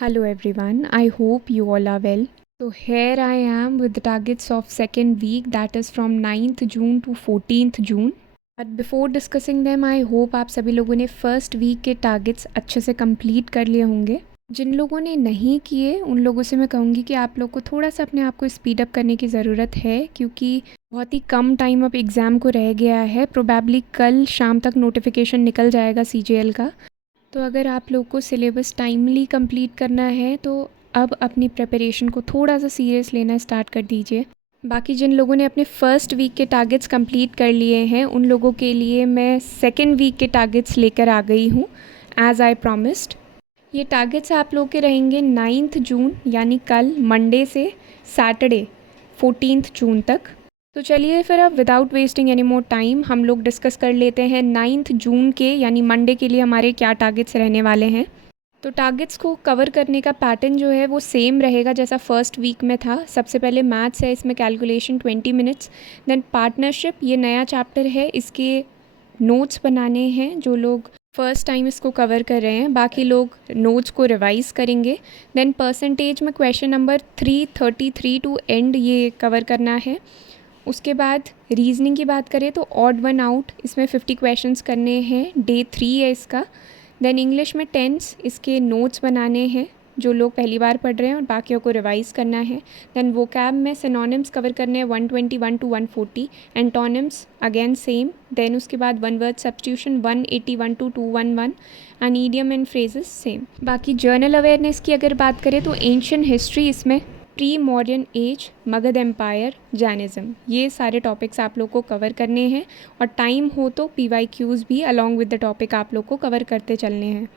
Hello everyone, I hope you all are well. So here I am with the targets of second week, that is from 9th June to 14th June. But before discussing them, I hope आप सभी लोगों ने first week के targets अच्छे से complete कर लिए होंगे. जिन लोगों ने नहीं किए उन लोगों से मैं कहूँगी कि आप लोग को थोड़ा सा अपने आप को स्पीड अप करने की ज़रूरत है, क्योंकि बहुत ही कम टाइम अब एग्ज़ाम को रह गया है. प्रोबेबली कल शाम तक नोटिफिकेशन निकल जाएगा CGL का. तो अगर आप लोग को सिलेबस टाइमली कंप्लीट करना है तो अब अपनी प्रिपरेशन को थोड़ा सा सीरियस लेना स्टार्ट कर दीजिए. बाकी जिन लोगों ने अपने फर्स्ट वीक के टारगेट्स कंप्लीट कर लिए हैं उन लोगों के लिए मैं सेकेंड वीक के टारगेट्स लेकर आ गई हूँ एज़ आई प्रॉमिस्ड. ये टारगेट्स आप लोग के रहेंगे 9th जून यानी कल मंडे से सैटरडे 14th जून तक. तो चलिए फिर अब without wasting any more time हम लोग डिस्कस कर लेते हैं 9th जून के यानी मंडे के लिए हमारे क्या टारगेट्स रहने वाले हैं. तो टारगेट्स को कवर करने का पैटर्न जो है वो सेम रहेगा जैसा फर्स्ट वीक में था. सबसे पहले मैथ्स है, इसमें कैलकुलेशन 20 मिनट्स. देन पार्टनरशिप, ये नया चैप्टर है, इसके नोट्स बनाने हैं जो लोग फर्स्ट टाइम इसको कवर कर रहे हैं. बाकी लोग नोट्स को रिवाइज़ करेंगे. देन परसेंटेज में क्वेश्चन नंबर 333 टू एंड ये कवर करना है. उसके बाद रीजनिंग की बात करें तो ऑड वन आउट, इसमें 50 क्वेश्चंस करने हैं, डे 3 है इसका. देन इंग्लिश में टेंस, इसके नोट्स बनाने हैं जो लोग पहली बार पढ़ रहे हैं और बाकियों को रिवाइज़ करना है. देन वोकैब में सिनोनिम्स कवर करने हैं 121 to 140. Antonyms again same. Then उसके बाद one word substitution 181 to 211. And idiom and phrases same. बाकी जर्नल अवेयरनेस की अगर बात करें तो एंशियंट हिस्ट्री, इसमें pre modern age, Magadh empire, Jainism, ये सारे टॉपिक्स आप लोग को कवर करने हैं. और टाइम हो तो PYQs भी अलॉन्ग विद द टॉपिक आप लोग को कवर करते चलने हैं.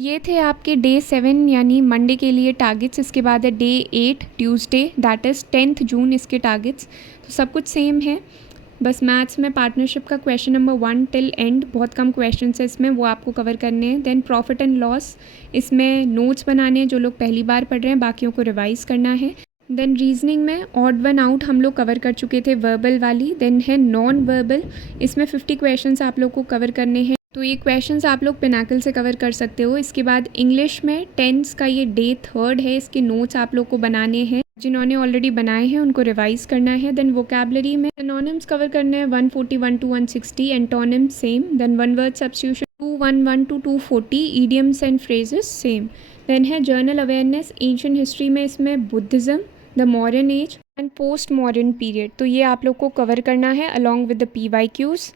ये थे आपके डे 7 यानी मंडे के लिए टारगेट्स. इसके बाद है day 8 Tuesday, that is 10th जून, इसके टारगेट्स. तो सब कुछ सेम है, बस मैथ्स में पार्टनरशिप का क्वेश्चन नंबर 1 टिल एंड, बहुत कम क्वेश्चन है इसमें, वो आपको कवर करने हैं. देन प्रॉफिट एंड लॉस, इसमें नोट्स बनाने हैं जो लोग पहली बार पढ़ रहे हैं, बाकियों को रिवाइज़ करना है. देन रीजनिंग में ऑड वन आउट हम लोग कवर कर चुके थे, वर्बल वाली. देन है नॉन वर्बल, इसमें 50 क्वेश्चंस आप लोग को कवर करने हैं. तो ये क्वेश्चंस आप लोग पिनाकल से कवर कर सकते हो. इसके बाद इंग्लिश में टेंस का ये डे 3 है, इसके नोट्स आप लोग को बनाने हैं. जिन्होंने ऑलरेडी बनाए हैं उनको रिवाइज़ करना है. देन वोकैबलरी में सिनोनिम्स कवर करने हैं 141 to 160. Antonym same. Then one word substitution 211 to 240. Idioms and phrases same. Then है जर्नल अवेयरनेस, एंशियंट हिस्ट्री में इसमें Buddhism, the modern age and post modern period, तो ये आप लोग को कवर करना है अलॉन्ग विद द PYQs.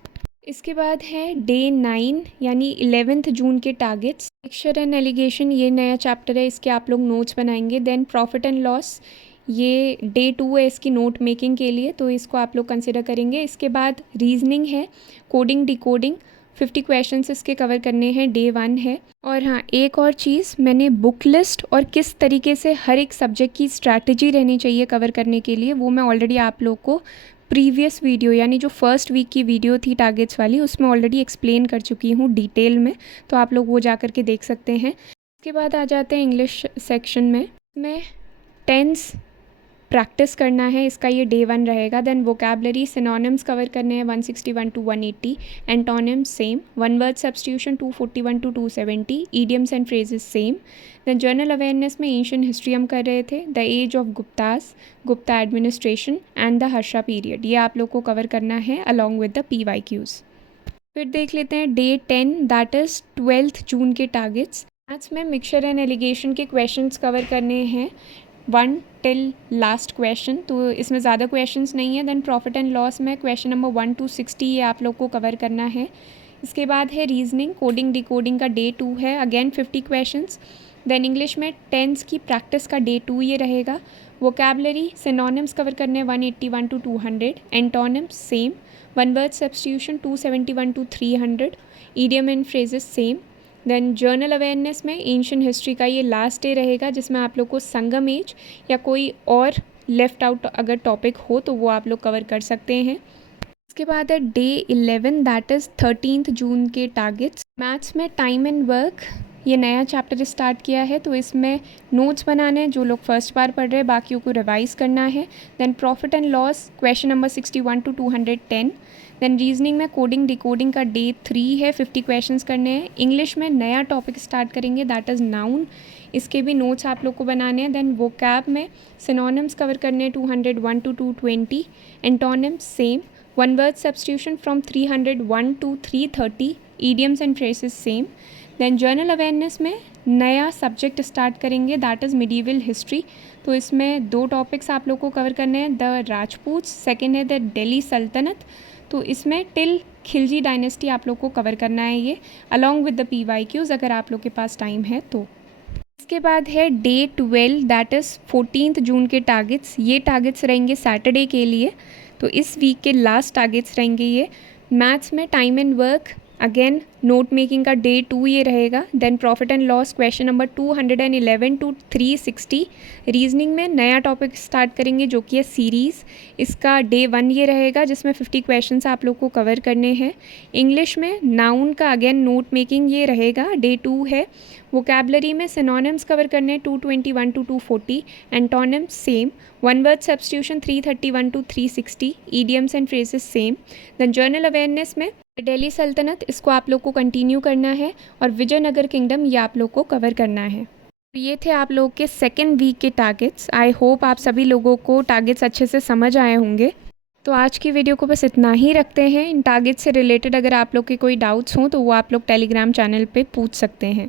इसके बाद है डे 9 यानी 11th जून के टारगेट्स. मिक्सचर एंड एलिगेशन, ये नया चैप्टर है, इसके आप लोग नोट्स बनाएंगे. देन प्रॉफिट एंड लॉस, ये डे 2 है इसकी नोट मेकिंग के लिए, तो इसको आप लोग कंसिडर करेंगे. इसके बाद रीजनिंग है, कोडिंग डिकोडिंग, 50 क्वेश्चंस इसके कवर करने हैं, डे 1 है. और हाँ, एक और चीज़, मैंने बुक लिस्ट और किस तरीके से हर एक सब्जेक्ट की स्ट्रैटेजी रहनी चाहिए कवर करने के लिए, वो मैं ऑलरेडी आप लोग को प्रीवियस वीडियो यानी जो फर्स्ट वीक की वीडियो थी टारगेट्स वाली, उसमें ऑलरेडी एक्सप्लेन कर चुकी हूँ डिटेल में, तो आप लोग वो जा कर के देख सकते हैं. इसके बाद आ जाते हैं इंग्लिश सेक्शन में टेंस प्रैक्टिस करना है, इसका ये डे 1 रहेगा. देन वोकैबलरी, सिनोनिम्स कवर करने हैं 161 to 180. Antonyms same. One word substitution 241 to 270. Idioms and phrases same. Then general awareness में एंशियंट हिस्ट्री हम कर रहे थे, the age of Guptas, Gupta administration and the Harsha period, ये आप लोग को कवर करना है अलॉन्ग विद द PYQs. फिर देख लेते हैं डे 10 दैट इज़ 12th जून के टारगेट्स. मैथ्स में मिक्सचर एंड एलिगेशन के क्वेश्चंस कवर करने हैं 1 टिल लास्ट क्वेश्चन, तो इसमें ज़्यादा क्वेश्चंस नहीं है. देन प्रॉफिट एंड लॉस में क्वेश्चन नंबर 1 टू 60 ये आप लोग को कवर करना है. इसके बाद है रीजनिंग, कोडिंग डिकोडिंग का डे 2 है, अगेन 50 क्वेश्चंस. देन इंग्लिश में टेंस की प्रैक्टिस का डे 2 ये रहेगा. वोकैबलरी, सिनोनिम्स कवर करने 181 to 200. Antonyms same. One word substitution 271 to 300. Idiom and phrases same. Then general awareness में एंशियंट हिस्ट्री का ये लास्ट डे रहेगा, जिसमें आप लोग को संगम एज या कोई और लेफ़्ट आउट अगर टॉपिक हो तो वो आप लोग कवर कर सकते हैं. इसके बाद है डे 11 दैट इज़ 13th जून के टारगेट्स. मैथ्स में टाइम एंड वर्क, ये नया चैप्टर स्टार्ट किया है, तो इसमें नोट्स बनाने हैं जो लोग फर्स्ट बार पढ़ रहे हैं, बाकियों को रिवाइज़ करना है. Then profit and loss, question number 61 to 210. Then reasoning में कोडिंग डिकोडिंग का डे 3 है, 50 क्वेश्चंस करने हैं. इंग्लिश में नया टॉपिक स्टार्ट करेंगे दैट इज़ नाउन, इसके भी नोट्स आप लोग को बनाने हैं। देन वोकैब में सिनोनिम्स कवर करने हैं 201 to 220, antonyms same, one word substitution from 301 to 330, idioms and phrases same. Then general awareness में नया सब्जेक्ट स्टार्ट करेंगे, दैट इज़ मिडीवल हिस्ट्री। तो इसमें 2 टॉपिक्स आप लोग को कवर करने हैं, द राजपूत्स, सेकेंड है द दिल्ली सल्तनत। तो इसमें टिल खिलजी डायनेस्टी आप लोग को कवर करना है ये, अलॉन्ग विद द PYQs अगर आप लोग के पास टाइम है तो। इसके बाद है डे 12 दैट इज़ 14 जून के टारगेट्स। ये टारगेट्स रहेंगे सैटरडे के लिए, तो इस वीक के लास्ट टारगेट्स रहेंगे ये। मैथ्स में time and work, again note making का डे 2 ये रहेगा। Then profit and loss question number 211 to 360। Reasoning में नया टॉपिक स्टार्ट करेंगे जो कि है सीरीज़, इसका डे 1 ये रहेगा जिसमें 50 क्वेश्चंस आप लोग को कवर करने हैं। इंग्लिश में नाउन का अगेन नोट मेकिंग ये रहेगा, डे 2 है। वोकैबलरी में सिनोनिम्स कवर करने हैं 221 to 240, antonyms same, one word substitution 331 to 360, idioms and phrases same. Then general awareness में दिल्ली सल्तनत, इसको आप लोग को कंटिन्यू करना है, और विजयनगर किंगडम ये आप लोग को कवर करना है। तो ये थे आप लोग के सेकेंड वीक के टारगेट्स। आई होप आप सभी लोगों को टारगेट्स अच्छे से समझ आए होंगे। तो आज की वीडियो को बस इतना ही रखते हैं। इन टारगेट्स से रिलेटेड अगर आप लोग के कोई डाउट्स हों तो वो आप लोग टेलीग्राम चैनल पे पूछ सकते हैं।